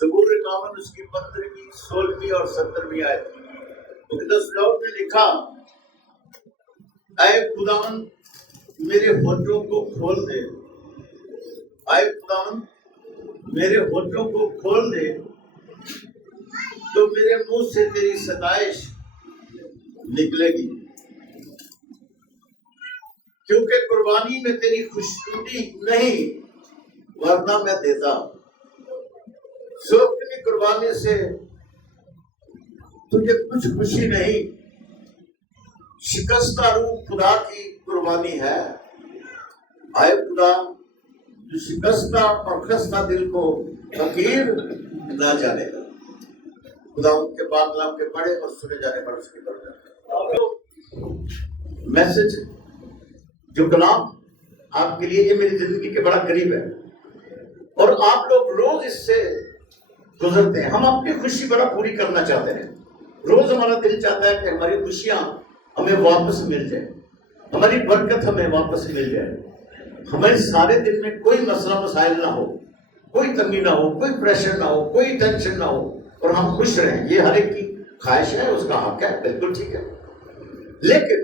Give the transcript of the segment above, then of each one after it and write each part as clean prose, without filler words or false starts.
زبور کامل اس کی 15ویں 16ویں اور 17ویں آیت مقدس لوگ نے لکھا، اے خداوند میرے ہونٹوں کو کھول دے، اے خداوند میرے ہونٹوں کو کھول دے تو میرے منہ سے تیری ستائش نکلے گی، کیونکہ قربانی میں تیری خوشنودی نہیں ورنہ میں دیتا۔ ذوق کی قربانی سے تجھے کچھ خوشی نہیں، شکستہ روح خدا کی قربانی ہے۔ اے خدا جو شکستہ اور خستہ دل کو فقیر نہ جانے گا۔ خدا ان کے پاک کلام کے پڑھے اور سنے جانے پر اس کی برکت۔ میسج جو کلام آپ کے لیے یہ میری زندگی کے بڑا قریب ہے اور آپ لوگ روز اس سے گزرتے ہیں۔ ہم اپنی خوشی بڑا پوری کرنا چاہتے ہیں، روز ہمارا دل چاہتا ہے کہ ہماری خوشیاں ہمیں واپس مل جائیں، ہماری برکت ہمیں واپس مل جائے، ہمیں سارے دن میں کوئی مسئلہ مسائل نہ ہو، کوئی تنگی نہ ہو، کوئی پریشر نہ ہو، کوئی ٹینشن نہ ہو اور ہم خوش رہیں۔ یہ ہر ایک کی خواہش ہے، اس کا حق ہے، بالکل ٹھیک ہے۔ لیکن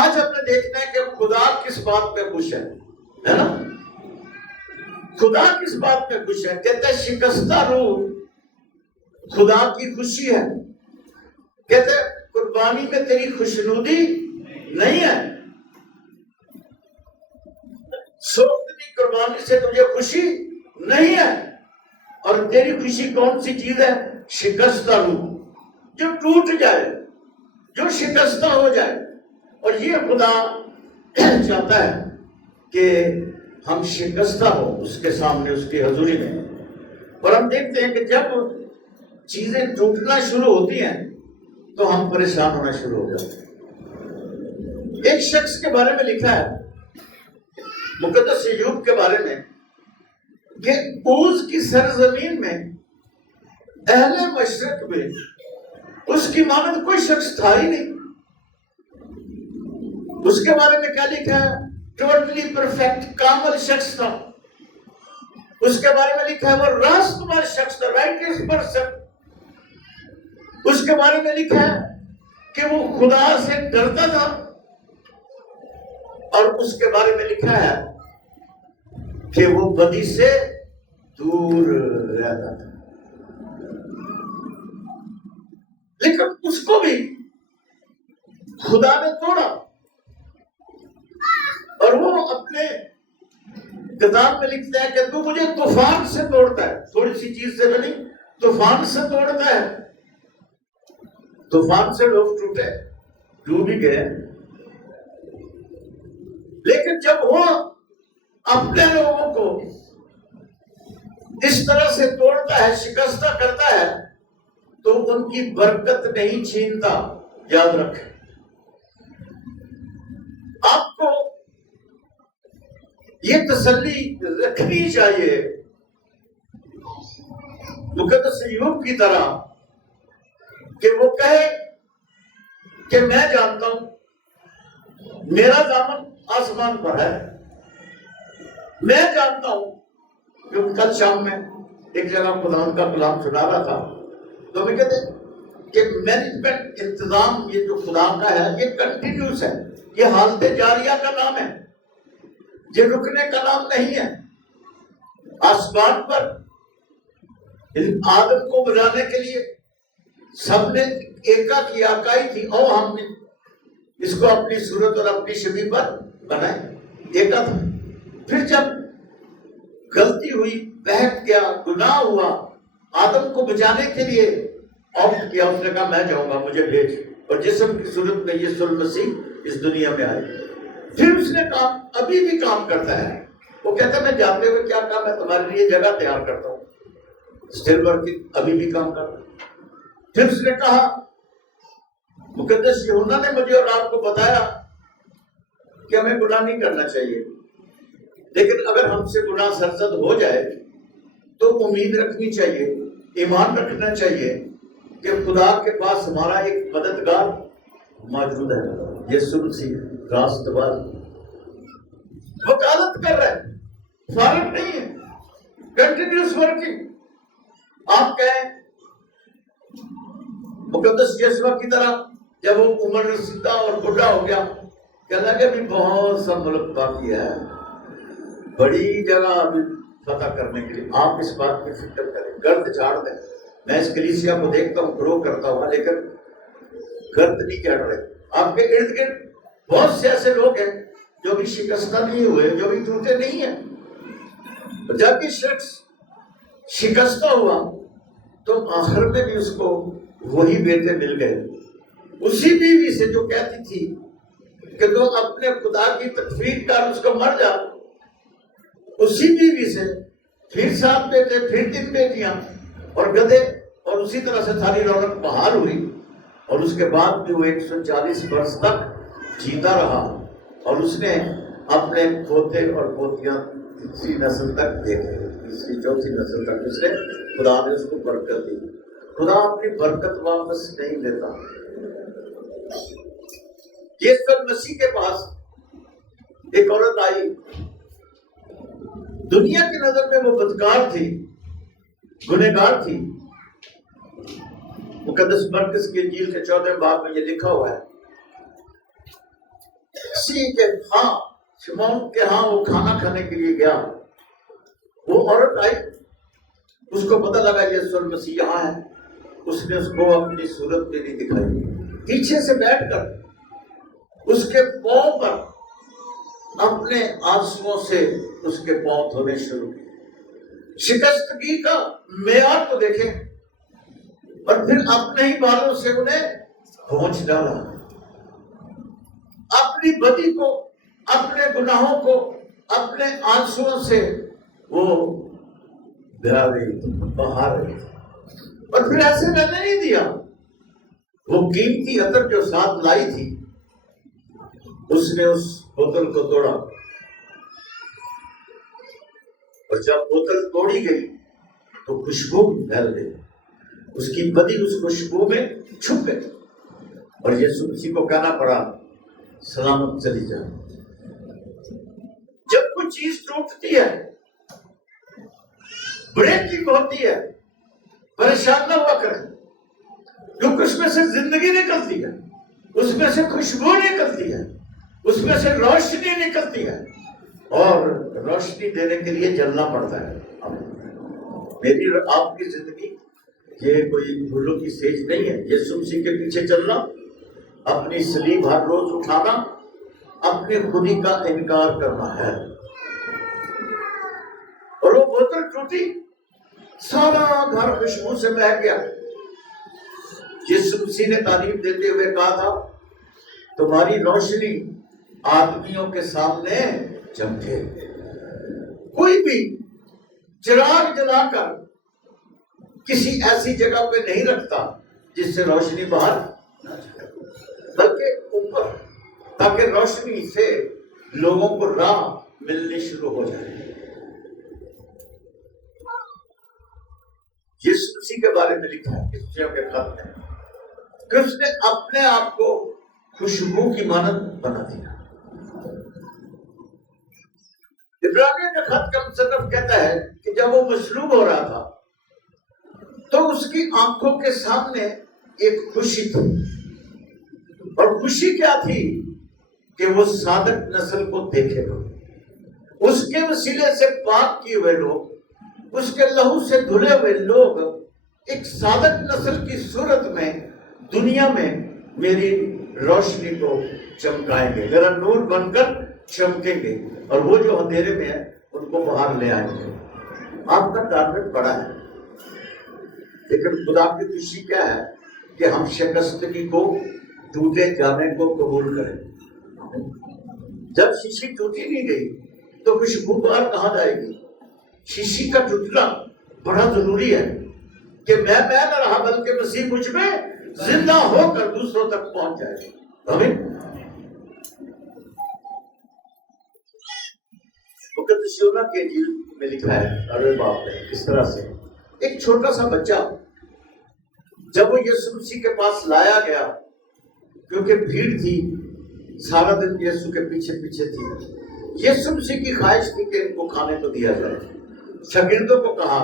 آج ہم نے دیکھنا ہے کہ خدا کس بات پہ خوش ہے نا؟ خدا کس بات پہ خوش ہے؟ کہتا ہے شکستہ روح خدا کی خوشی ہے، کہتے ہیں قربانی میں تیری خوشنودی نہیں ہے۔ سوختگی قربانی سے تجھے خوشی نہیں ہے، اور تیری خوشی کون سی چیز ہے؟ شکستہ روح، جو ٹوٹ جائے، جو شکستہ ہو جائے۔ اور یہ خدا چاہتا ہے کہ ہم شکستہ ہو اس کے سامنے، اس کی حضوری میں۔ اور ہم دیکھتے ہیں کہ جب چیزیں ٹوٹنا شروع ہوتی ہیں تو ہم پریشان ہونا شروع ہو جاتے ہیں۔ ایک شخص کے بارے میں لکھا ہے مقدس ایوب کے بارے میں کہ اوز کی سرزمین میں اہل مشرق میں اس کی مانند کوئی شخص تھا ہی نہیں۔ اس کے بارے میں کیا لکھا ہے؟ ٹوٹلی پرفیکٹ، کامل شخص تھا۔ اس کے بارے میں لکھا ہے وہ راستمر شخص تھا، رائٹس پرسن۔ اس کے بارے میں لکھا ہے کہ وہ خدا سے ڈرتا تھا، اور اس کے بارے میں لکھا ہے کہ وہ بدی سے دور رہتا تھا۔ لیکن اس کو بھی خدا نے توڑا، اور وہ اپنے کتاب میں لکھتا ہے کہ تو مجھے طوفان سے توڑتا ہے، تھوڑی سی چیز سے نہیں، طوفان سے توڑتا ہے۔ طوفان سے لوگ ٹوٹے، ڈوب بھی گئے، لیکن جب وہ اپنے لوگوں کو اس طرح سے توڑتا ہے، شکستہ کرتا ہے، تو ان کی برکت نہیں چھینتا۔ یاد رکھیں، آپ کو یہ تسلی رکھنی چاہیے مقدس ایوب کی طرح کہ وہ کہے کہ میں جانتا ہوں میرا دامن آسمان پر ہے۔ میں جانتا ہوں کہ کل شام میں ایک جگہ خدا کا کلام سنا رہا تھا، تو میں کہتے کہ مینجمنٹ، انتظام یہ جو خدا کا ہے یہ کنٹینیوس ہے، یہ حالت جاریہ کا نام ہے، یہ رکنے کا نام نہیں ہے۔ آسمان پر آدم کو بنانے کے لیے سب نے ایکا کی آکائی تھی، اور ہم نے اس کو اپنی صورت اور اپنی شبیہ پر بنائے، ایکا تھا۔ پھر جب غلطی ہوئی، بہک گیا، گناہ ہوا، آدم کو بچانے کے لیے آپٹ کیا، اس نے کہا میں جاؤں گا، مجھے بھیج، اور جسم کی صورت میں یسوع المسیح اس دنیا میں آئے۔ پھر اس نے کام ابھی بھی کام کرتا ہے، وہ کہتا ہے میں جاتے ہوئے کیا کام ہے تمہارے لیے جگہ تیار کرتا ہوں، اسٹل ورکنگ، ابھی بھی کام کرتا ہے۔ پھر اس نے کہا مقدس یوحنا نے مجھے اور آپ کو بتایا کہ ہمیں گناہ نہیں کرنا چاہیے، لیکن اگر ہم سے گناہ سرزد ہو جائے تو امید رکھنی چاہیے، ایمان رکھنا چاہیے کہ خدا کے پاس ہمارا ایک مددگار موجود ہے، یسوع مسیح راست باز، وکالت کر رہا ہے، فارغ نہیں ہے، کنٹینیوس ورکنگ۔ آپ کہیں مقدس یسوع کی طرح جب وہ عمر رسیدہ اور بڑھا ہو گیا، کہنے لگے بھی بہت سا ملک باقی ہے، بڑی جگہ ابھی فتح کرنے کے لیے آپ اس بات کی فکر کریں، گرد جھاڑ دیں۔ میں اس کلیسیا کو دیکھتا ہوں، گرو کرتا ہوں، لیکن گرد نہیں چڑھ رہے۔ آپ کے ارد گرد بہت سے ایسے لوگ ہیں جو بھی شکستہ نہیں ہوئے، جو بھی ٹوٹے نہیں ہیں۔ جب یہ شخص شکستہ ہوا تو آخر میں بھی اس کو وہی بیٹے مل گئے، اسی بیوی سے جو کہتی تھی کہ تو اپنے خدا کی تکفیر کر، اس کو مر جا، اسی بیوی سے پھر 7 بیٹے، پھر 3 بیٹیاں اور گدھے، اور اسی طرح سے ساری رونق بحال ہوئی۔ اور اس کے بعد بھی وہ 140 برس تک جیتا رہا، اور اس نے اپنے پوتے اور پوتیاں تیسری نسل تک دیکھے، تیسری چوتھی نسل تک اس نے، خدا نے اس کو برکت دی۔ خدا اپنی برکت واپس نہیں لیتا۔ یسوع مسیح کے پاس ایک عورت آئی، دنیا کی نظر میں وہ بدکار تھی، گنہگار تھی۔ مقدس مرکز کی انجیل کے 14 باب میں یہ لکھا ہوا ہے، کسی کے ہاں، شمعون کے ہاں وہ کھانا کھانے کے لیے گیا، وہ عورت آئی، اس کو پتہ لگا یسوع مسیح یہاں ہے، اس نے اس کو اپنی صورت میں نہیں دکھائی، پیچھے سے بیٹھ کر اس کے پاؤں پر اپنے آنسوؤں سے اس کے پاؤں دھونے شروع کیے۔ شکستگی کا معیار تو دیکھیں، اور پھر اپنے ہی بالوں سے انہیں پہنچ ڈالا، اپنی بدی کو، اپنے گناہوں کو اپنے آنسوؤں سے وہ بہا رہی، اور پھر ایسے رہنے نہیں دیا۔ وہ قیمتی عطر جو ساتھ لائی تھی، اس نے اس بوتل کو توڑا، اور جب بوتل توڑی گئی تو خوشبو پھیل گئی، اس کی بدی اس خوشبو میں چھپ گئی، اور یسوع مسیح کو کہنا پڑا سلامت چلی جا۔ جب کوئی چیز ٹوٹتی ہے، بریکنگ ہوتی ہے، پریشان نہ ہوا کریں، کیونکہ اس میں سے زندگی نکلتی ہے، اس میں سے خوشبو نکلتی ہے، اس میں سے روشنی نکلتی ہے، اور روشنی دینے کے لیے جلنا پڑتا ہے۔ میری اور آپ کی زندگی یہ کوئی پھولوں کی سیج نہیں ہے۔ یسوع مسیح کے پیچھے چلنا، اپنی صلیب ہر روز اٹھانا، اپنی خودی کا انکار کرنا ہے۔ اور وہ بوتل ٹوٹی، سارا گھر خوشبو سے مہک گیا۔ یسوع مسیح نے تعلیم دیتے ہوئے کہا تھا، تمہاری روشنی آدمیوں کے سامنے چمکے۔ کوئی بھی چراغ جلا کر کسی ایسی جگہ پہ نہیں رکھتا جس سے روشنی باہر نہ جائے، بلکہ اوپر، تاکہ روشنی سے لوگوں کو راہ ملنی شروع ہو جائے۔ یسوع مسیح کے بارے میں لکھا ہے یسوع کے خط میں کہ اس نے اپنے آپ کو خوشبو کی مانند بنا دیا۔ عبرانیوں کا خط کا مصنف کہتا ہے کہ جب وہ مصلوب ہو رہا تھا تو اس کی آنکھوں کے سامنے ایک خوشی تھی، اور خوشی کیا تھی کہ وہ صادق نسل کو دیکھے گا، اس کے وسیلے سے پاک کیے ہوئے لوگ، اس کے لہو سے دھلے ہوئے لوگ ایک صادق نسل کی صورت میں دنیا میں میری روشنی کو چمکائیں گے، میرا نور بن کر چمکیں گے، اور وہ جو اندھیرے میں ہیں ان کو باہر لے آئیں گے۔ آپ کا ٹارگٹ بڑا ہے، لیکن خدا کی خوشی کیا ہے کہ ہم شکستگی کو، ٹوٹے جانے کو قبول کریں۔ جب شیشی ٹوٹی نہیں گئی تو خوشبو باہر کہاں جائے گی؟ شیشی کا ٹوٹنا بڑا ضروری ہے کہ میں نہ رہا بلکہ مسیح مجھ میں زندہ ہو کر دوسروں تک پہنچ جائے۔ آمین۔ مقدس یوحنا کے انجیل میں لکھا ہے 8 باب میں اس طرح سے، ایک چھوٹا سا بچہ جب وہ یسوع مسیح کے پاس لایا گیا، کیونکہ بھیڑ تھی، سارا دن یسوع کے پیچھے پیچھے تھی، یسوع مسیح کی خواہش تھی کہ ان کو کھانے کو دیا جائے۔ شاگردوں کو کہا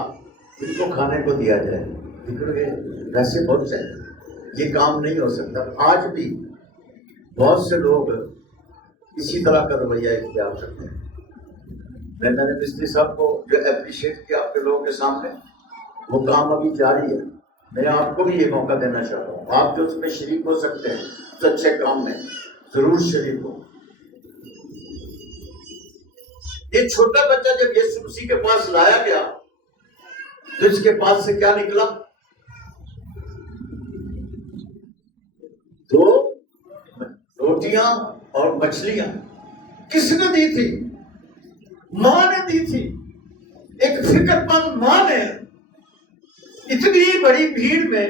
ان کو کھانے کو دیا جائے، بگڑ گئے، ویسے بہت چاہیے، یہ کام نہیں ہو سکتا۔ آج بھی بہت سے لوگ اسی طرح کا رویہ اختیار کرتے ہیں۔ میں نے مستری صاحب کو جو اپریشیٹ کیا آپ کے لوگوں کے سامنے، وہ کام ابھی جاری ہے۔ میں آپ کو بھی یہ موقع دینا چاہتا ہوں، آپ جو اس میں شریک ہو سکتے ہیں اس اچھے کام میں ضرور شریک ہو۔ یہ چھوٹا بچہ جب یسوع مسیح کے پاس لایا گیا تو اس کے پاس سے کیا نکلا؟ 2 روٹیاں اور مچھلیاں۔ کس نے دی تھی؟ ماں نے دی تھی۔ ایک فکر مند ماں نے اتنی بڑی بھیڑ میں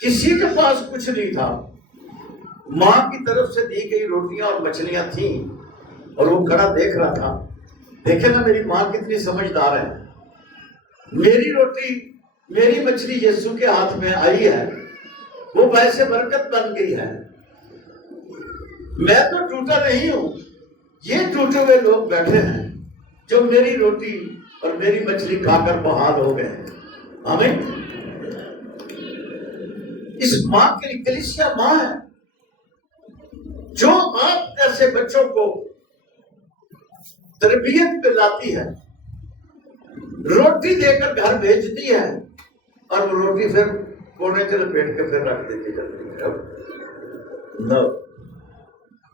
کسی کے پاس کچھ نہیں تھا، ماں کی طرف سے دی گئی روٹیاں اور مچھلیاں تھیں، اور وہ کھڑا دیکھ رہا تھا۔ دیکھیں نا میری ماں کتنی سمجھدار ہے، میری روٹی میری مچھلی یسوع کے ہاتھ میں آئی ہے، وہ باعث برکت بن گئی ہے۔ میں تو ٹوٹا نہیں ہوں، یہ ٹوٹے ہوئے لوگ بیٹھے ہیں جو میری روٹی اور میری مچھلی کھا کر بحال ہو گئے۔ آمین۔ اس ماں کے لیے کلیسیا ماں ہے جو آپ جیسے بچوں کو تربیت پہ لاتی ہے، روٹی دے کر گھر بھیجتی ہے، اور وہ روٹی پھر کونے سے لپیٹ کے پھر رکھ دیتی ہے۔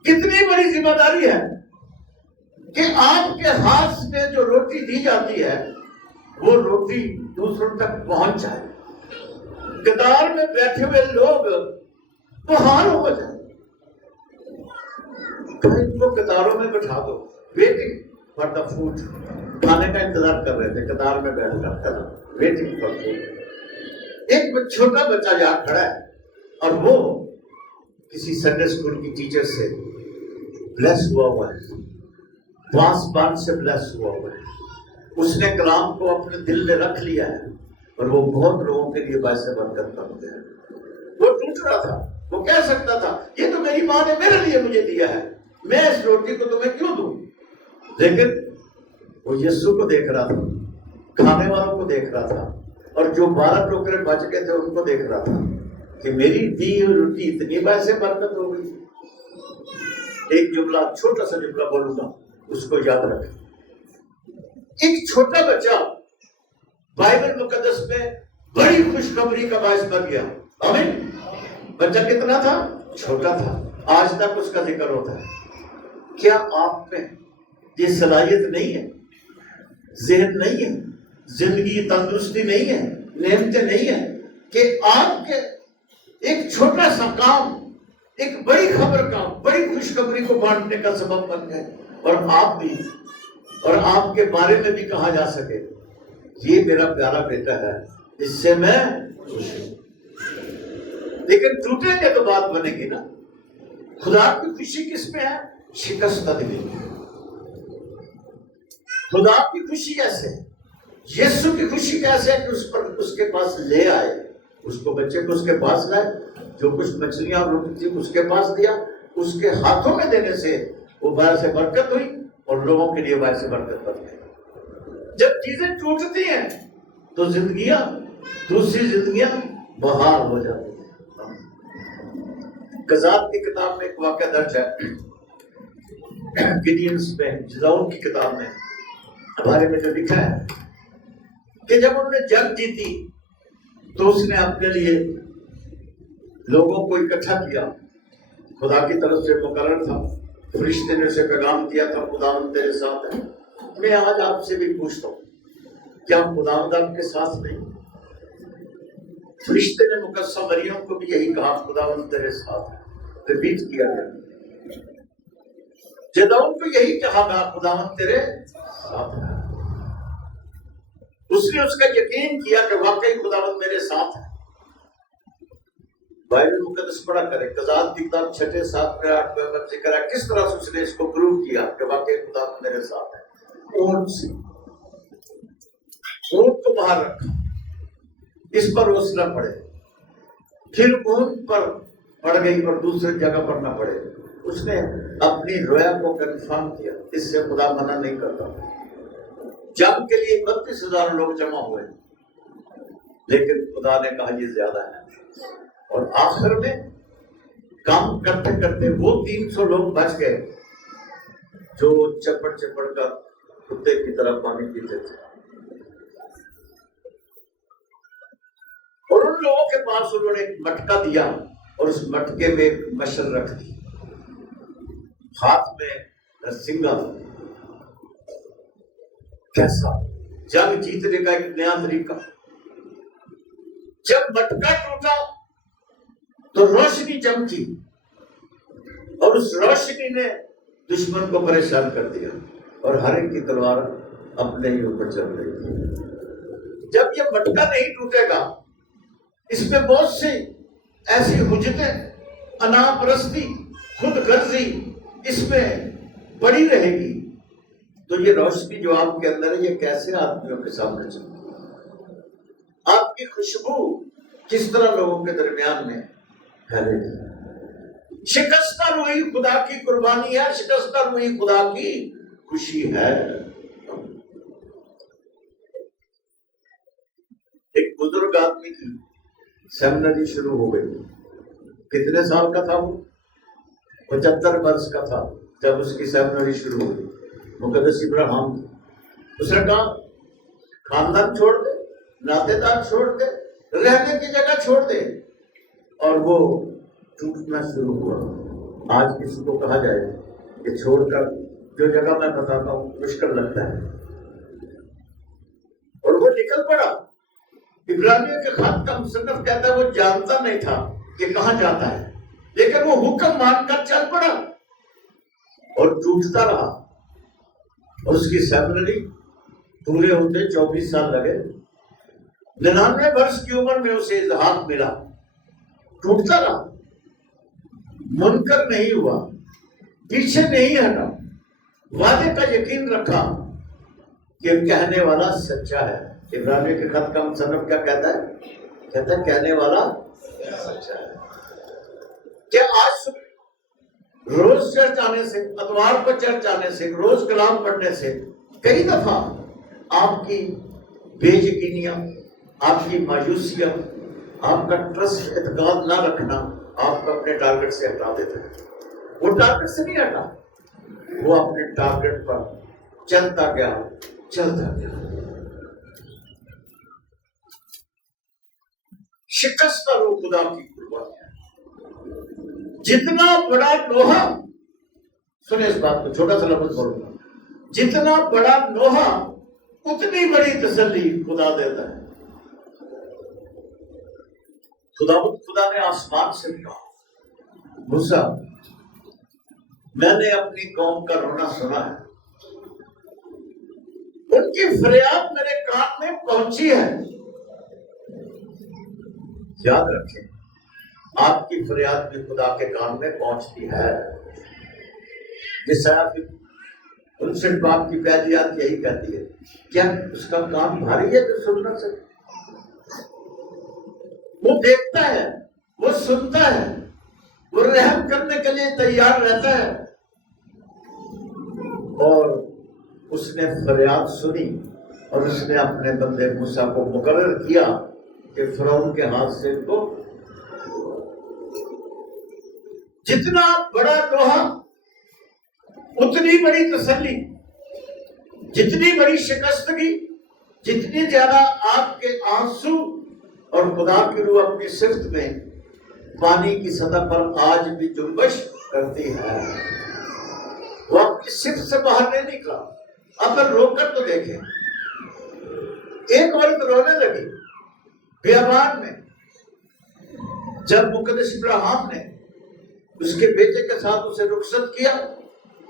کتنی بڑی ذمہ داری ہے کہ آپ کے ہاتھ میں جو روٹی دی جاتی ہے وہ روٹی دوسروں تک پہنچ جائے، قطار میں بیٹھے ہوئے لوگ بحال ہو جائیں۔ ان کو قطاروں میں بٹھا دو، ویٹنگ فار دا فوڈ، کھانے کا انتظار کر رہے تھے قطار میں بیٹھ کر، ویٹنگ فار فوڈ۔ ایک چھوٹا بچہ یہاں کھڑا ہے اور وہ کسی سنڈے اسکول کی ٹیچر سے بلیس ہوا ہے، پاسبان سے بلیس ہوا ہے، اس نے کلام کو اپنے دل میں رکھ لیا ہے، اور وہ بہت لوگوں کے لیے باعث برکت بن گیا۔ وہ ٹوٹ رہا تھا، وہ کہہ سکتا تھا یہ تو میری ماں نے میرے لیے مجھے دیا ہے، میں اس روٹی کو تمہیں کیوں دوں؟ لیکن وہ یسوع کو دیکھ رہا تھا، کھانے والوں کو دیکھ رہا تھا، اور جو 12 ٹوکرے بچ گئے تھے ان کو دیکھ رہا تھا کہ میری دی ہوئی روٹی اتنی باعث برکت ہو گئی۔ ایک جملہ، چھوٹا سا جملہ بولوں گا، اس کو یاد رکھیں۔ ایک چھوٹا بچہ بائبل مقدس میں بڑی خوشخبری کا باعث بن گیا۔ آمین۔ بچہ کتنا تھا؟ چھوٹا تھا، آج تک اس کا ذکر ہوتا ہے۔ کیا آپ میں یہ صلاحیت نہیں ہے، ذہن نہیں ہے، زندگی تندرستی نہیں ہے، نعمتیں نہیں ہیں کہ آپ کے ایک چھوٹا سا کام ایک بڑی خبر کا، بڑی خوشخبری کو بانٹنے کا سبب بن گئے، اور آپ بھی، اور آپ کے بارے میں بھی کہا جا سکے یہ میرا پیارا بیٹا ہے، اس سے میں خوش ہوں۔ لیکن ٹوٹیں گے تو بات بنے گی نا۔ خدا کی خوشی کس میں ہے؟ شکستہ دلی میں۔ خدا کی خوشی کیسے ہے؟ یسوع کی خوشی کیسے ہے کہ اس پر اس کے پاس لے آئے، اس کو بچے کو اس کے پاس لائے، جو کچھ مچھلیاں اور روٹی تھی اس کے پاس دیا، اس کے ہاتھوں میں دینے سے وہ باعث برکت ہوئی اور لوگوں کے لیے باعث برکت بن گئی۔ جب چیزیں ٹوٹتی ہیں تو زندگیاں، دوسری زندگیاں بحال ہو جاتی ہیں۔ قضات کی کتاب میں ایک واقعہ درج ہے، گڈیئنس میں، جدعون کی کتاب میں ہمارے میں جو لکھا ہے کہ جب انہوں نے جنگ جیتی تو اس نے اپنے لیے لوگوں کو اکٹھا کیا، خدا کی طرف سے مقرر تھا، فرشتے نے اسے پیغام دیا تھا خداوند تیرے ساتھ ہے۔ میں آج آپ سے بھی پوچھتا ہوں کیا خداوند آپ کے ساتھ نہیں؟ فرشتے نے مقدسہ مریم کو بھی یہی کہا خداوند تیرے ساتھ ہے، ریپیٹ کیا گیا۔ جدعون کو یہی کہا گیا خداوند تیرے ساتھ ہے۔ اس نے اس کا یقین کیا کہ واقعی خداوند میرے ساتھ ہے۔ بائبل مقدس پڑھا کرے، قضات کی کتاب 6 7 8 میں ذکر ہے کس طرح سے اس نے اس کو پروو کیا کہ واقعی خداوند میرے ساتھ ہے۔ اونٹ کو باہر رکھا، اس پر اوس نہ پڑے، پھر اونٹ پر پڑ گئی اور دوسری جگہ پر نہ پڑے۔ اس نے اپنی رویا کو کنفرم کیا، اس سے خدا منع نہیں کرتا۔ جنگ کے لیے 32,000 لوگ جمع ہوئے، لیکن خدا نے کہا یہ زیادہ ہے، اور آخر میں کام کرتے کرتے وہ 300 لوگ بچ گئے جو چپڑ چپڑ کر کتے کی طرح پانی پیتے تھے، اور ان لوگوں کے پاس انہوں نے ایک مٹکا دیا اور اس مٹکے میں ایک مشل رکھ دی، ہاتھ میں رسنگا، کیسا جنگ جیتنے کا ایک نیا طریقہ۔ جب مٹکا ٹوٹا تو روشنی چمکی، اور اس روشنی نے دشمن کو پریشان کر دیا، اور ہر ایک کی تلوار اپنے ہی اوپر چل رہی تھی۔ جب یہ مٹکا نہیں ٹوٹے گا، اس میں بہت سی ایسی حجتیں، انا پرستی، خود غرضی اس میں بڑی رہے گی، تو یہ روشنی جو آپ کے اندر ہے یہ کیسے آدمیوں کے سامنے چلے گی؟ آپ کی خوشبو کس طرح لوگوں کے درمیان میں پھیلے گی؟ شکستہ روحی خدا کی قربانی ہے، شکستہ روحی خدا کی خوشی ہے۔ ایک بزرگ آدمی کی سیمنری شروع ہو گئی، کتنے سال کا تھا وہ؟ 75 برس کا تھا جب اس کی سیمنری شروع ہوئی، مقدس ابراہیم۔ اس نے کہا خاندان چھوڑ دے، ناطے دار چھوڑ دے، رہنے کی جگہ چھوڑ دے، اور وہ ٹوٹنا شروع ہوا۔ آج کسی کو کہا جائے کہ چھوڑ کر جو جگہ میں بتاتا ہوں مشکل لگتا ہے، اور وہ نکل پڑا۔ عبرانیوں کے خط کا مصنف کہتا ہے وہ جانتا نہیں تھا کہ کہاں جاتا ہے، لیکن وہ حکم مان کر چل پڑا اور ٹوٹتا رہا، اور اس کی سیمنری پورے ہوتے 24 سال لگے۔ 99 برس کی عمر میں اسے اظہار ملا، ٹوٹتا رہا، منکر نہیں ہوا، پیچھے نہیں ہٹا، وعدے کا یقین رکھا کہ کہنے والا سچا ہے۔ عبرانیوں کے خط کا مصنف کیا کہتا ہے؟ کہتا ہے کہنے والا سچا ہے۔ کیا آج روز چرچ آنے سے، اتوار کو چرچ آنے سے، روز کلام پڑھنے سے کئی دفعہ آپ کی بے یقینیاں، آپ کی مایوسیاں، آپ کا ٹرسٹ، اعتقاد نہ رکھنا آپ کو اپنے ٹارگٹ سے ہٹا دیتا ہے؟ وہ ٹارگٹ سے نہیں ہٹا، وہ اپنے ٹارگٹ پر چلتا گیا، چلتا گیا۔ شکستہ روح خدا کی قربانی ہے۔ جتنا بڑا لوہا، سنیں اس بات کو، چھوٹا سا لفظ بولوں گا، جتنا بڑا لوہا اتنی بڑی تسلی خدا دیتا ہے۔ خدا نے آسمان سے کہا موسیٰ میں نے اپنی قوم کا رونا سنا ہے، ان کی فریاد میرے کان میں پہنچی ہے۔ یاد رکھیں آپ کی فریاد بھی خدا کے کان میں پہنچتی ہے۔ یسایہ کی 59 باب کی پہلیات یہی کہتی ہے، کیا اس کا کان بھاری ہے جو سن نہ سکے؟ وہ دیکھتا ہے، وہ سنتا ہے، وہ رحم کرنے کے لیے تیار رہتا ہے۔ اور اس نے فریاد سنی، اور اس نے اپنے بندے موسیٰ کو مقرر کیا کہ فرعون کے ہاتھ سے ان کو، جتنا بڑا لوہا اتنی بڑی تسلی، جتنی بڑی شکستگی، جتنی زیادہ آپ کے آنسو، اور خدا کی روح اپنی صفت میں پانی کی سطح پر آج بھی جنبش کرتی ہے۔ وہ اپنی صفت سے باہر نہیں نکلا۔ اگر رو کر تو دیکھیں، ایک عورت رونے لگی بیابان میں جب مقدس ابراہیم نے اس کے بیٹے کے ساتھ اسے رخصت کیا،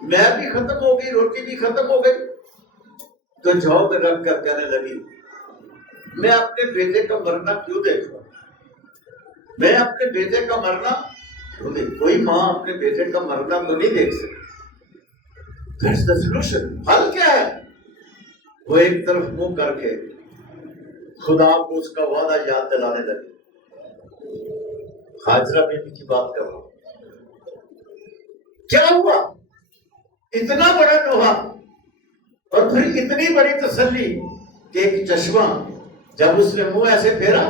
میں بھی ختم ہو گئی، روٹی بھی ختم ہو گئی، تو جھونک رکھ کر کہنے لگی میں اپنے بیٹے کا مرنا کیوں دیکھوں، میں اپنے بیٹے کا مرنا کیوں دیکھوں؟ کوئی ماں اپنے بیٹے کا مرنا تو نہیں دیکھ سکتی۔ That's the solution۔ حل کیا ہے؟ وہ ایک طرف منہ کر کے خدا کو اس کا وعدہ یاد دلانے لگے۔ حاجرہ بیٹی کی بات کر رہا ہوں۔ کیا ہوا؟ اتنا بڑا لوہا اور پھر اتنی بڑی تسلی کہ ایک چشمہ جب اس نے منہ ایسے پھیرا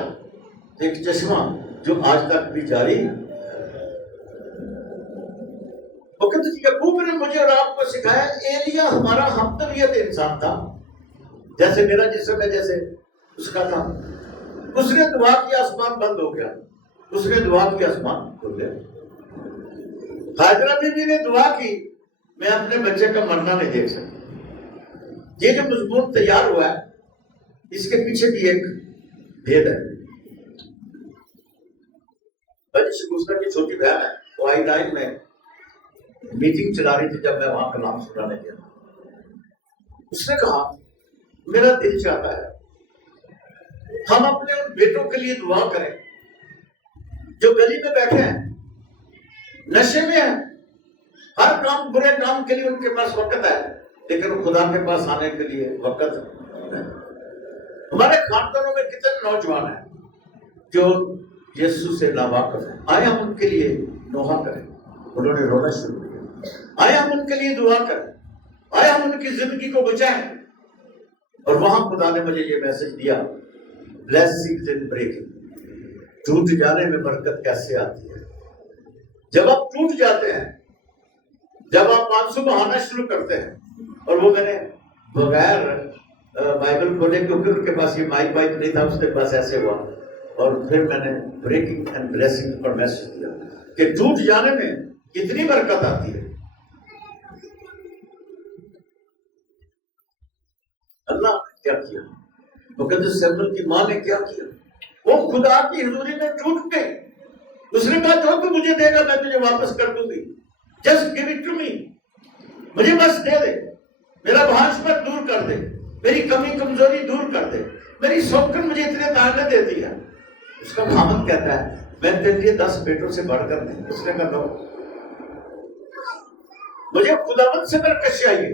تو ایک چشمہ جو آج تک بھی جاری، وہ کہتے ہیں یعقوب نے مجھے اور آپ کو سکھایا ایلیا ہمارا ہم طبیعت انسان تھا، جیسے میرا جسم ہے جیسے اس کا تھا. اس نے دعا کی آسمان بند ہو گیا، اس نے دعا کی آسمان کھل گیا. حاجرہ بی بی نے دعا کی میں اپنے بچے کا مرنا نہیں دیکھ سکتا. یہ جو مضمون تیار ہوا ہے اس کے پیچھے بھی ایک بھید ہے. بنی شگوفتہ کی چھوٹی بہن ہے، وہ آئی ٹائم میں میٹنگ چلا رہی تھی جب میں وہاں کلام سنانے گیا. اس نے کہا میرا دل چاہتا ہے ہم اپنے ان بیٹوں کے لیے دعا کریں جو گلی میں بیٹھے ہیں، نشے میں ہیں، ہر کام برے کام کے لیے ان کے پاس وقت ہے لیکن خدا کے پاس آنے کے لیے وقت ہے. ہمارے خاندانوں میں کتنے نوجوان ہیں جو یسوع سے ناواقف ہیں. آئے ہم ان کے لیے نوحہ کریں. انہوں نے رونا شروع کیا. آئے ہم ان کے لیے دعا کریں، آئے ہم ان کی زندگی کو بچائیں. اور وہاں خدا نے مجھے یہ میسج دیا، blessings in breaking. ٹوٹ جانے میں برکت کیسے آتی ہے. جب آپ ٹوٹ جاتے ہیں، جب آپ آنسو بہانا شروع کرتے ہیں. اور وہ میں نے بغیر بائبل کھولے کیونکہ ان کے پاس یہ مائک نہیں تھا، اس کے پاس ایسے ہوا. اور پھر میں نے breaking and blessing per message دیا کہ ٹوٹ جانے میں کتنی برکت آتی ہے. اللہ نے کیا کیا، مقدس سیموئیل کی ماں نے کیا کیا. وہ خدا کی حضوری میں ٹوٹ گئے. اس نے کہا جو تو مجھے دے گا میں تجھے واپس کر دوں گی. Just give it to me. مجھے بس دے دے، میرا بھانج پر دور کر دے، میری کمی کمزوری دور کر دے. میری سوکن مجھے اتنے دانے دے دیا. اس کا خامد کہتا ہے میں تیرے لیے 10 بیٹوں سے بڑھ کر نہیں. اس نے کہا نو، مجھے خداوند سے برکت چاہیے.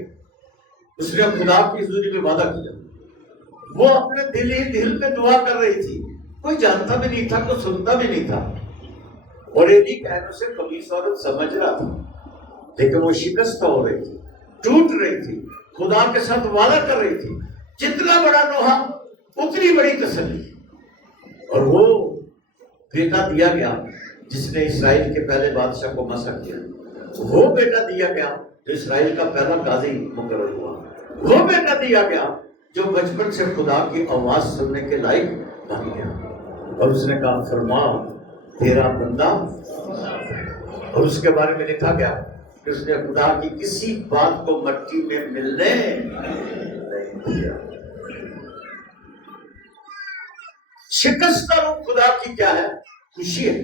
اس نے خدا کی حضوری میں وعدہ کیا. وہ اپنے دل میں دعا کر رہی تھی، کوئی جانتا بھی نہیں تھا، کوئی سنتا بھی نہیں تھا. اور ایلی کہنے سے قمیص عورت سمجھ رہا تھا لیکن وہ شکست ہو رہی تھی، ٹوٹ رہی تھی، خدا کے ساتھ وعدہ کر رہی تھی. جتنا بڑا نوحہ اتنی بڑی تسلی. اور وہ بیٹا دیا گیا جس نے اسرائیل کے پہلے بادشاہ کو مسح کیا. وہ بیٹا دیا گیا جو اسرائیل کا پہلا قاضی مقرر ہوا. وہ بیٹا دیا گیا جو بچپن سے خدا کی آواز سننے کے لائق بن گیا. اور اس نے کہا فرما تیرا بندہ. اور اس کے بارے میں لکھا گیا کہ اس نے خدا کی کسی بات کو مٹی میں ملنے نہیں دیا. شکستہ روح خدا کی کیا ہے؟ خوشی ہے.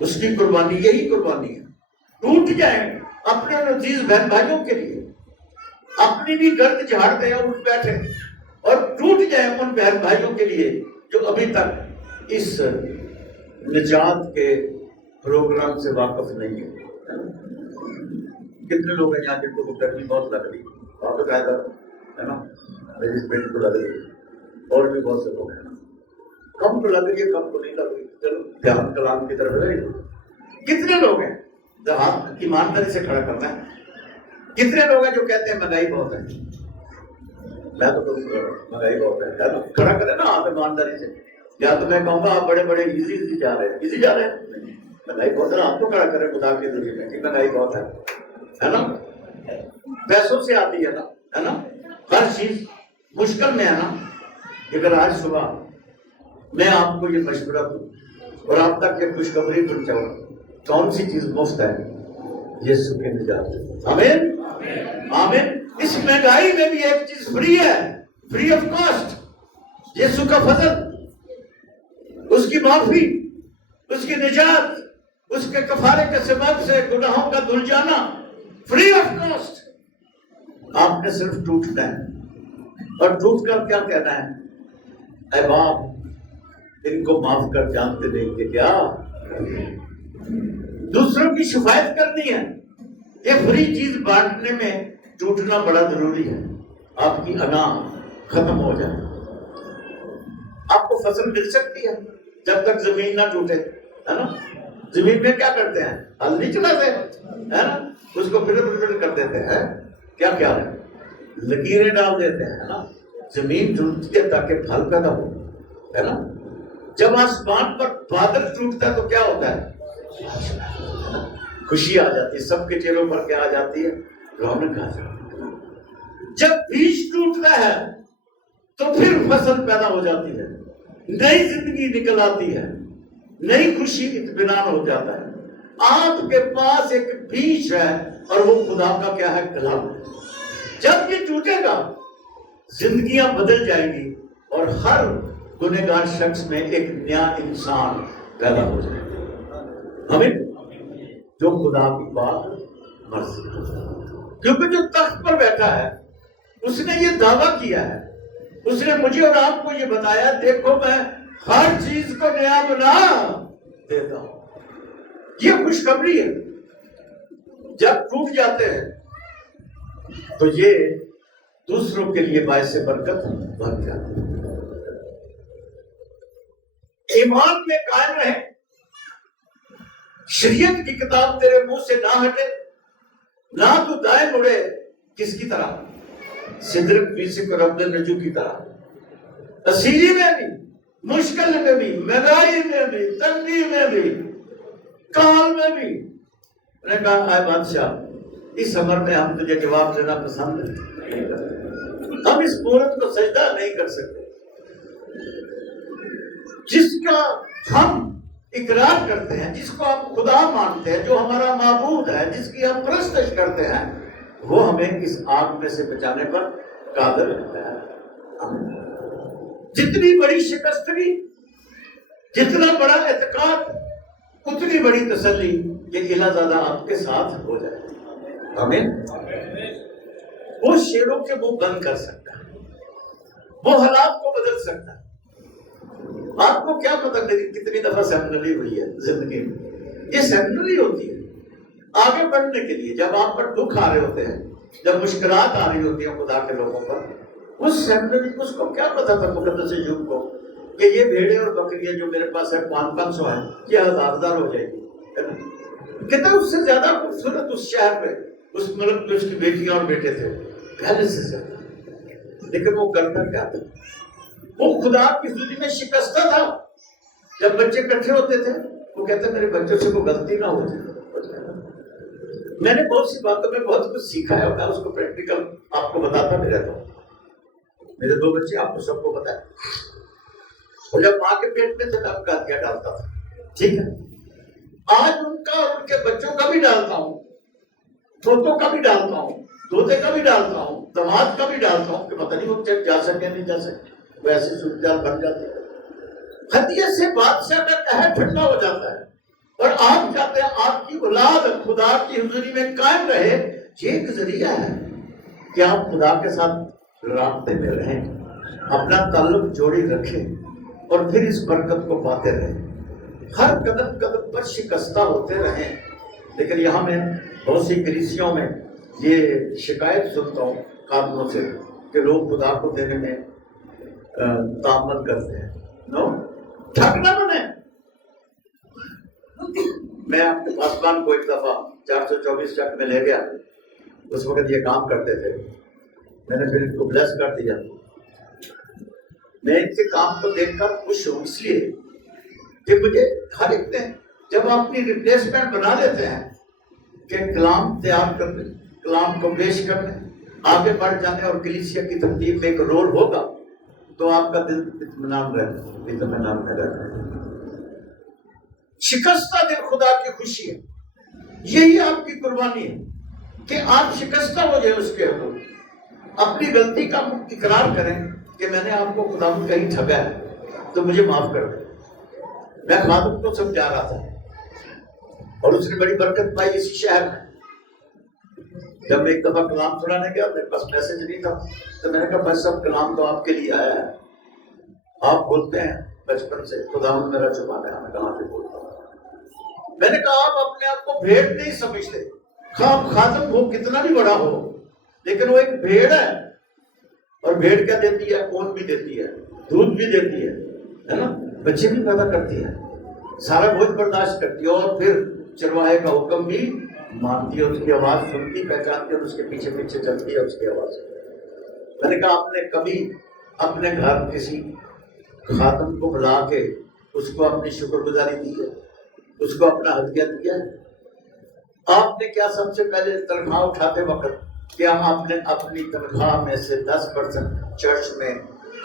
اس کی قربانی یہی قربانی ہے. ٹوٹ جائیں اپنے عزیز بہن بھائیوں کے لیے، اپنی بھی گرد جھاڑ دیں اور اٹھ بیٹھے، اور ٹوٹ جائیں ان بہن بھائیوں کے لیے جو ابھی تک اس نجات کے پروگرام سے واقف نہیں ہے. کتنے لوگ ہیں یہاں جن کو گرمی بہت لگ رہی ہے؟ قاعدہ ہے نا، میری اس بیٹی کو لگ رہی ہے، اور بھی بہت سے لوگ ہیں. کم تو لگ رہی ہے، کم تو نہیں لگ رہی. چلو دھیان کلام کی طرف ہے. کتنے لوگ ہیں ہاتھ ایمانداری سے کھڑا کرنا ہے؟ کتنے لوگ ہیں جو کہتے ہیں مہنگائی بہت ہے؟ میں تو مہنگائی بہت ہے تو کھڑا کرے نا آپ ایمانداری سے. یا تو میں کہوں گا آپ بڑے بڑے ایزی جا رہے ہیں، ایزی جا رہے ہیں. مہنگائی بہت ہے، آپ تو کھڑا کریں خدا کے ذریعے میں کہ مہنگائی بہت ہے نا. پیسوں سے آتی ہے نا، ہے نا. ہر چیز مشکل میں ہے نا. اگر آج صبح میں آپ کو یہ مشورہ دوں اور آپ تک یہ خوشخبری پہنچاؤں، کون سی چیز مفت ہے؟ یسوع کے نجات. آمین آمین. اس مہنگائی میں بھی ایک چیز فری ہے، فری آف کاسٹ. یسوع کا فضل، اس کی معافی، اس کی نجات، اس کے کفارے کے سبب سے گناہوں کا دھل جانا، فری آف کاسٹ. آپ نے صرف ٹوٹنا ہے اور ٹوٹ کر کیا کہنا ہے؟ اے باپ ان کو معاف کر، جانتے نہیں کہ کیا. دوسروں کی شفاعت کرنی ہے. یہ فری چیز بانٹنے میں ٹوٹنا بڑا ضروری ہے. آپ کی انا ختم ہو جائے. آپ کو فصل مل سکتی ہے جب تک زمین نہ ٹوٹے، ہے نا. زمین میں کیا کرتے ہیں؟ ہل نہیں چلاتے، ہے نا. اس کو پھر کر دیتے ہیں. کیا کیا ہے؟ لکیریں ڈال دیتے ہیں، ہے نا. زمین ٹوٹتی ہے تاکہ پھل پیدا ہو. ہے نا؟ جب آسمان پر بادل ٹوٹتا ہے تو کیا ہوتا ہے؟ خوشی آ جاتی ہے، سب کے چہروں پر کیا آ جاتی ہے؟ رونق آ جاتی ہے۔ جب بیج ٹوٹتا ہے تو پھر فصل پیدا ہو جاتی ہے، نئی زندگی نکل آتی ہے، نئی خوشی اطمینان ہو جاتا ہے۔ آپ کے پاس ایک بیج ہے اور وہ خدا کا کیا ہے؟ کلام ہے۔ جب یہ ٹوٹے گا زندگیاں بدل جائیں گی اور ہر گنہگار شخص میں ایک نیا انسان پیدا ہو جائے گا، ہمیں جو خدا کی بات مرضی، کیونکہ جو تخت پر بیٹھا ہے اس نے یہ دعویٰ کیا ہے، اس نے مجھے اور آپ کو یہ بتایا، دیکھو میں ہر چیز کو نیا بنا دیتا ہوں۔ یہ خوشخبری ہے۔ جب ٹوٹ جاتے ہیں تو یہ دوسروں کے لیے باعث برکت بن جاتے ہیں۔ ایمان میں قائم رہے، شریعت کی کتاب تیرے منہ سے نہ ہٹے، نہ تو دائیں مڑے، کس کی طرح؟ سدرک میثق اور عبدالنجو کی طرح، اسیری میں بھی، مشکل میں بھی، مہنگائی میں بھی، تنگی میں بھی، کال میں بھی۔ میں نے کہا اے بادشاہ، اس عمر میں ہم تجھے جواب دینا پسند نہیں کرتے، ہم اس مورت کو سجدہ نہیں کر سکتے جس کا ہم اقرار کرتے ہیں، جس کو ہم خدا مانتے ہیں، جو ہمارا معبود ہے، جس کی ہم پرستش کرتے ہیں، وہ ہمیں اس آگ میں سے بچانے پر قادر ہے۔ جتنی بڑی شکستگی، جتنا بڑا اعتقاد، اتنی بڑی تسلی کہ الہ زادہ آپ کے ساتھ ہو جائے۔ آمین۔ وہ شیروں کے منہ بند کر سکتا ہے، وہ حالات کو بدل سکتا ہے۔ آپ کو کیا پتہ میری کتنی دفعہ سیمنری ہوئی ہے زندگی میں؟ یہ سیمنری ہوتی ہے آگے بڑھنے کے لیے۔ جب آپ پر دکھ آ رہے ہوتے ہیں، جب مشکلات آ رہی ہوتی ہیں خدا کے لوگوں پر، اس سیمنری اس کو کیا پتا تھا مقدس ایوب کو کہ یہ بھیڑیں اور بکریاں جو میرے پاس ہے 500 ہیں، یہ 1000 ہو جائے گی۔ کتنا اس سے زیادہ خوبصورت اس شہر میں، اس ملک میں اس کی بیٹیاں اور بیٹے تھے پہلے سے زیادہ، لیکن وہ کرتا کیا تھا؟ وہ خدا کی حضوری میں شکستہ تھا۔ جب بچے اکٹھے ہوتے تھے وہ کہتے میرے بچوں سے کوئی غلطی نہ ہو جائے۔ میں نے بہت سی باتوں میں بہت کچھ سیکھا ہے اور میں اس کو پریکٹیکل آپ کو بتاتا بھی رہتا ہوں۔ میرے 2 بچے آپ کو سب کو پتا ہے، اور جب ماں کے پیٹ میں تھے میں ان کا ہتھیار ڈالتا تھا، ٹھیک ہے؟ آج ان کا اور ان کے بچوں کا بھی ڈالتا ہوں، طوطوں کا بھی ڈالتا ہوں، طوطے کا بھی ڈالتا ہوں، دماد کا بھی ڈالتا ہوں، کہ پتہ نہیں وہ جا سکے نہیں جا سکے، ویسے صورتحال بن جاتی ہے۔ ہدیے سے بادشاہ کا قہر ٹھنڈا ہو جاتا ہے، اور آپ چاہتے ہیں آپ کی اولاد خدا کی حضوری میں قائم رہے۔ یہ ایک ذریعہ ہے کہ آپ خدا کے ساتھ رابطے میں رہیں، اپنا تعلق جوڑی رکھیں، اور پھر اس برکت کو پاتے رہیں، ہر قدم قدم پر شکستہ ہوتے رہیں۔ لیکن یہاں میں بہت سی کلیسیوں میں یہ شکایت سنتا ہوں خادموں سے کہ لوگ خدا کو دینے میں تعامل کرتے ہیں، ٹھگ نہ بنے۔ میں اپنے پاسبان کو ایک دفعہ 424 چک میں لے گیا، اس وقت یہ کام کرتے تھے، میں نے پھر ان کو بلیس کر دیا۔ میں ان کے کام کو دیکھ کر خوش ہوں، اس لیے کہ مجھے ہر ایک دن جب آپ اپنی ریپلیسمنٹ بنا لیتے ہیں کہ کلام تیار کرنے، کلام کو پیش کرنے، آگے بڑھ جانے اور کلیسیا کی ترتیب میں ایک رول ہوگا، تو آپ کا دل اطمینان میں رہتا ہے۔ شکستہ دل خدا کی خوشی ہے، یہی آپ کی قربانی ہے کہ آپ شکستہ ہو جائے اس کے حضور، اپنی غلطی کا اقرار کریں کہ میں نے آپ کو خدا میں کہیں ٹھگا ہے تو مجھے معاف کر دیں۔ میں خادم کو سمجھا رہا تھا اور اس نے بڑی برکت پائی اسی شہر میں۔ جب میں ایک دفعہ کلام سنانے گیا، میرے پاس میسج نہیں تھا، تو میں نے کہا بس سب کلام تو آپ کے لیے آیا ہے، آپ بولتے ہیں بچپن سے خداوند میرا چھپانا ہے، میں کہاں سے بولتا ہوں۔ میں نے کہا آپ اپنے آپ کو بھیڑ نہیں سمجھتے، خواہ خادم ہو کتنا بھی بڑا ہو، لیکن وہ ایک بھیڑ ہے، اور بھیڑ کیا دیتی ہے؟ اون بھی دیتی ہے، دودھ بھی دیتی ہے نا، بچے بھی پیدا کرتی ہے، سارا بوجھ برداشت کرتی ہے، اور پھر چرواہے کا حکم بھی مانتی ہے، اس کی آواز سنتی، پہچانتی ہے، اور اس کے پیچھے پیچھے چلتی ہے اس کی آواز۔ میں نے کہا آپ نے کبھی اپنے گھر کسی خادم کو بلا کے اس کو اپنی شکر گزاری دی ہے، اس کو اپنا ہدیہ دیا ہے؟ آپ نے کیا سب سے پہلے تنخواہ اٹھاتے وقت کیا آپ نے اپنی تنخواہ میں سے 10% چرچ میں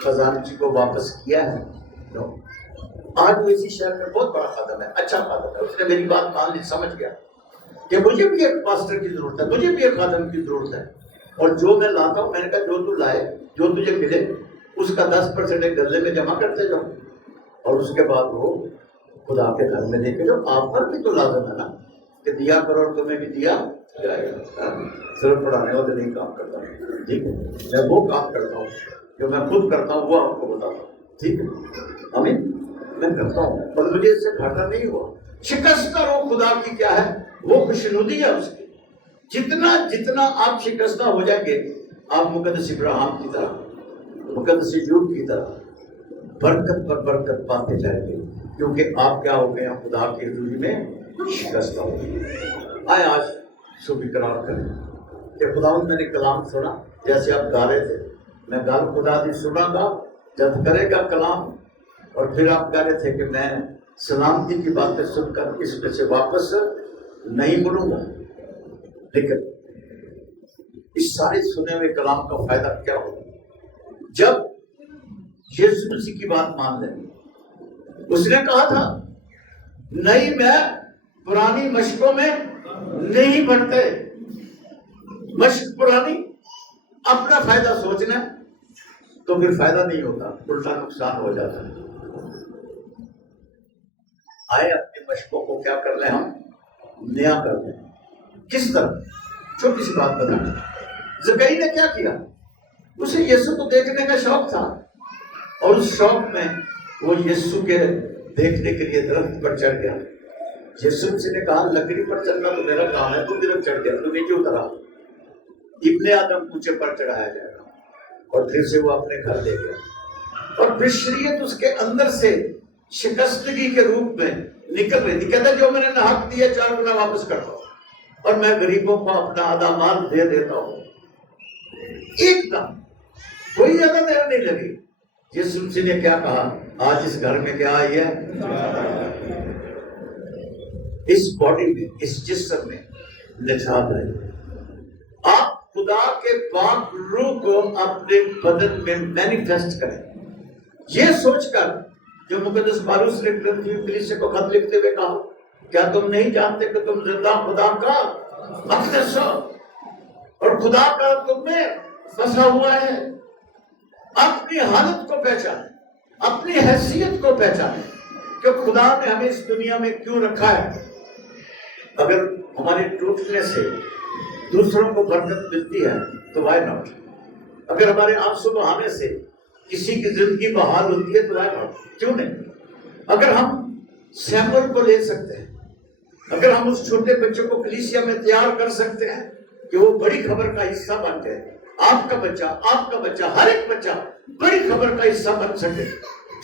خزانچی کو واپس کیا ہے؟ نو۔ آج وہ اسی شہر میں بہت بڑا خادم ہے، اچھا خادم ہے، اس نے میری بات مان لی، سمجھ گیا کہ مجھے بھی ایک پاسٹر کی ضرورت ہے، مجھے بھی ایک خادم کی ضرورت ہے، اور جو میں لاتا ہوں، میں نے کہا جو تو لائے، جو تجھے ملے اس کا 10% ایک گلے میں جمع کرتے جاؤ، اور اس کے بعد وہ خدا کے گھر میں لے کے جاؤ۔ آپ پر بھی تو لازم ہے نا کہ دیا کرو اور تمہیں بھی دیا جائے گا۔ صرف پڑھانے والے نہیں کام کرتا ہوں، ٹھیک ہے، میں وہ کام کرتا ہوں جو میں خود کرتا ہوں، وہ آپ کو بتاتا ہوں، ٹھیک ہے، آمین، میں کرتا ہوں، پر مجھے اس سے گھاٹا نہیں ہوا۔ شکستہ روح خدا کی کیا ہے؟ وہ خوشنودی ہے اس کی۔ جتنا جتنا آپ شکستہ ہو جائیں گے، آپ مقدس ابراہیم کی طرح، مقدس ایوب کی طرح برکت پر برکت پاتے جائیں گے، کیونکہ آپ کیا ہو گئے ہیں؟ خدا کی حضوری میں شکستہ ہو گئے۔ آئے آج صبح اقرار کریں کہ خدا میں نے کلام سنا، جیسے آپ گا رہے تھے، میں گال خدا دی سنا گا جب کرے گا کلام، اور پھر آپ کہہ رہے تھے کہ میں سلامتی کی باتیں سن کر اس میں سے واپس نہیں مڑوں گا۔ لیکن اس سارے سنے ہوئے کلام کا فائدہ کیا ہوگا؟ جب یسوع مسیح کی بات مان لیں۔ اس نے کہا تھا نہیں، میں پرانی مشقوں میں نہیں بڑھتے۔ مشق پرانی، اپنا فائدہ سوچنا تو پھر فائدہ نہیں ہوتا، الٹا نقصان ہو جاتا ہے۔ آئے اپنی مشقوں کو کیا کر لیں؟ ہم نیا کر لیں۔ کس طرح؟ چھوٹی سی بات بتانا۔ زکریا نے کیا کیا؟ اسے یسوع کو دیکھنے کا شوق تھا، اور اس شوق میں وہ یسوع کے دیکھنے کے لیے درخت پر چڑھ گیا۔ یسوع سے نے کہا لکڑی پر چڑھنا تو میرا کام ہے، تو درخت چڑھ گیا، تو نیچے اترا، ابن آدم اونچے پر چڑھایا جائے گا۔ اور پھر سے وہ اپنے گھر لے گیا، اور بشریت اس کے اندر سے شکستگی کے روپ میں نکل رہی تھی۔ کہتا جو میں نے حق دیا 4 گنا واپس کرتا ہوں، اور میں غریبوں کو اپنا آدھا مال دے دیتا ہوں۔ ایک دم کوئی زیادہ دیر نہیں لگی، یسوع مسیح نے کیا کہا؟ آج اس گھر میں کیا آئی ہے؟ اس باڈی میں، اس جسم میں نجات ہے۔ آپ خدا کے پاک روح کو اپنے بدن میں مینیفیسٹ کریں، یہ سوچ کر جو مقدس پالوس نے کلیسیا کو خط لکھتے ہوئے کہا کیا تم نہیں جانتے کہ تم زندہ خدا کا مقدس ہو اور خدا کا تم میں بسا ہوا ہے؟ اپنی حالت کو پہچانیں، اپنی حیثیت کو پہچانیں کہ خدا نے ہمیں اس دنیا میں کیوں رکھا ہے۔ اگر ہمارے ٹوٹنے سے دوسروں کو برکت ملتی ہے تو وائی ناٹ؟ اگر ہمارے آنسو بہانے سے کسی کی زندگی بحال ہوتی ہے تو وائی ناٹ؟ کیوں نہیں؟ اگر ہم سیمپل کو لے سکتے ہیں، اگر ہم اس چھوٹے بچوں کو کلیسیا میں تیار کر سکتے ہیں کہ وہ بڑی خبر کا حصہ بن جائے، آپ کا بچہ، ہر ایک بچہ بڑی خبر کا حصہ بن سکے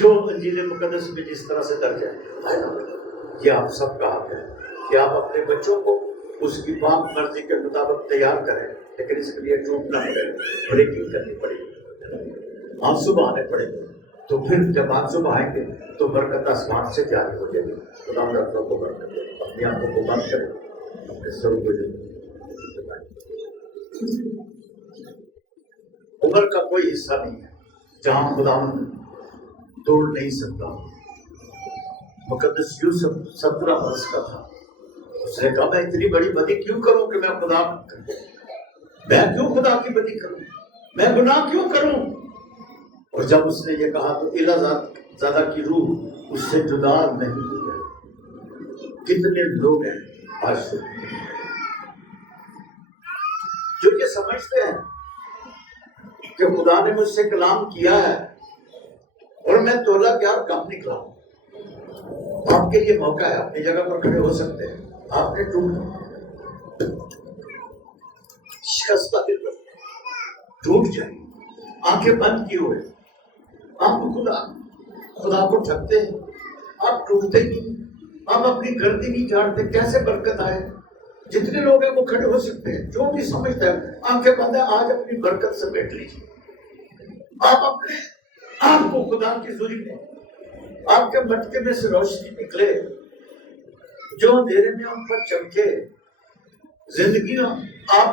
جو انجیل مقدس میں جس طرح سے درج ہے، یہ آپ سب کا حق ہے کہ آپ اپنے بچوں کو اس کی پاک مرضی کے مطابق تیار کریں، لیکن اس کے لیے ٹوٹنا پڑے گا، بریکنگ کرنی پڑے گی، آنسو بہانے پڑے گے۔ تو پھر جب آنسو بہائیں گے تو برکت آسمان سے جاری ہو جائے گی۔ خدا رب کو برکت دے، اپنی آنکھوں کو بند کریں، اپنے سر کو عمر کا کوئی حصہ نہیں ہے جہاں خدا توڑ نہیں سکتا۔ مقدس یوسف 17 برس کا تھا، اس نے کہا میں اتنی بڑی بدی کیوں کروں کہ میں کیوں خدا کی بدی کروں، میں گناہ کیوں کروں؟ اور جب اس نے یہ کہا تو الہزادہ کی روح اس سے جدا نہیں ہوئی ہے۔ کتنے لوگ ہیں آج جو یہ سمجھتے ہیں کہ خدا نے مجھ سے کلام کیا ہے اور میں تولا کیا کم نکلا ہوں۔ آپ کے لیے موقع ہے، اپنی جگہ پر کھڑے ہو سکتے ہیں۔ آپ نے شکستہ دل پر ٹوٹ جائے، آنکھیں بند کیے ہوئے، آپ خدا کو ٹھگتے ہیں، آپ ٹوٹتے نہیں، آپ اپنی گردی نہیں جھاڑتے، کیسے برکت آئے؟ جتنے لوگ ہیں وہ کھڑے ہو سکتے ہیں، جو بھی سمجھتا ہے آنکھیں بند ہے، آج اپنی برکت سمیٹ لیجیے۔ آپ اپنے آپ کو خدا کی حضوری میں آپ کے مٹکے میں سے روشنی نکلے، جو اندھیرے میں ان پر چمکے، زندگی آپ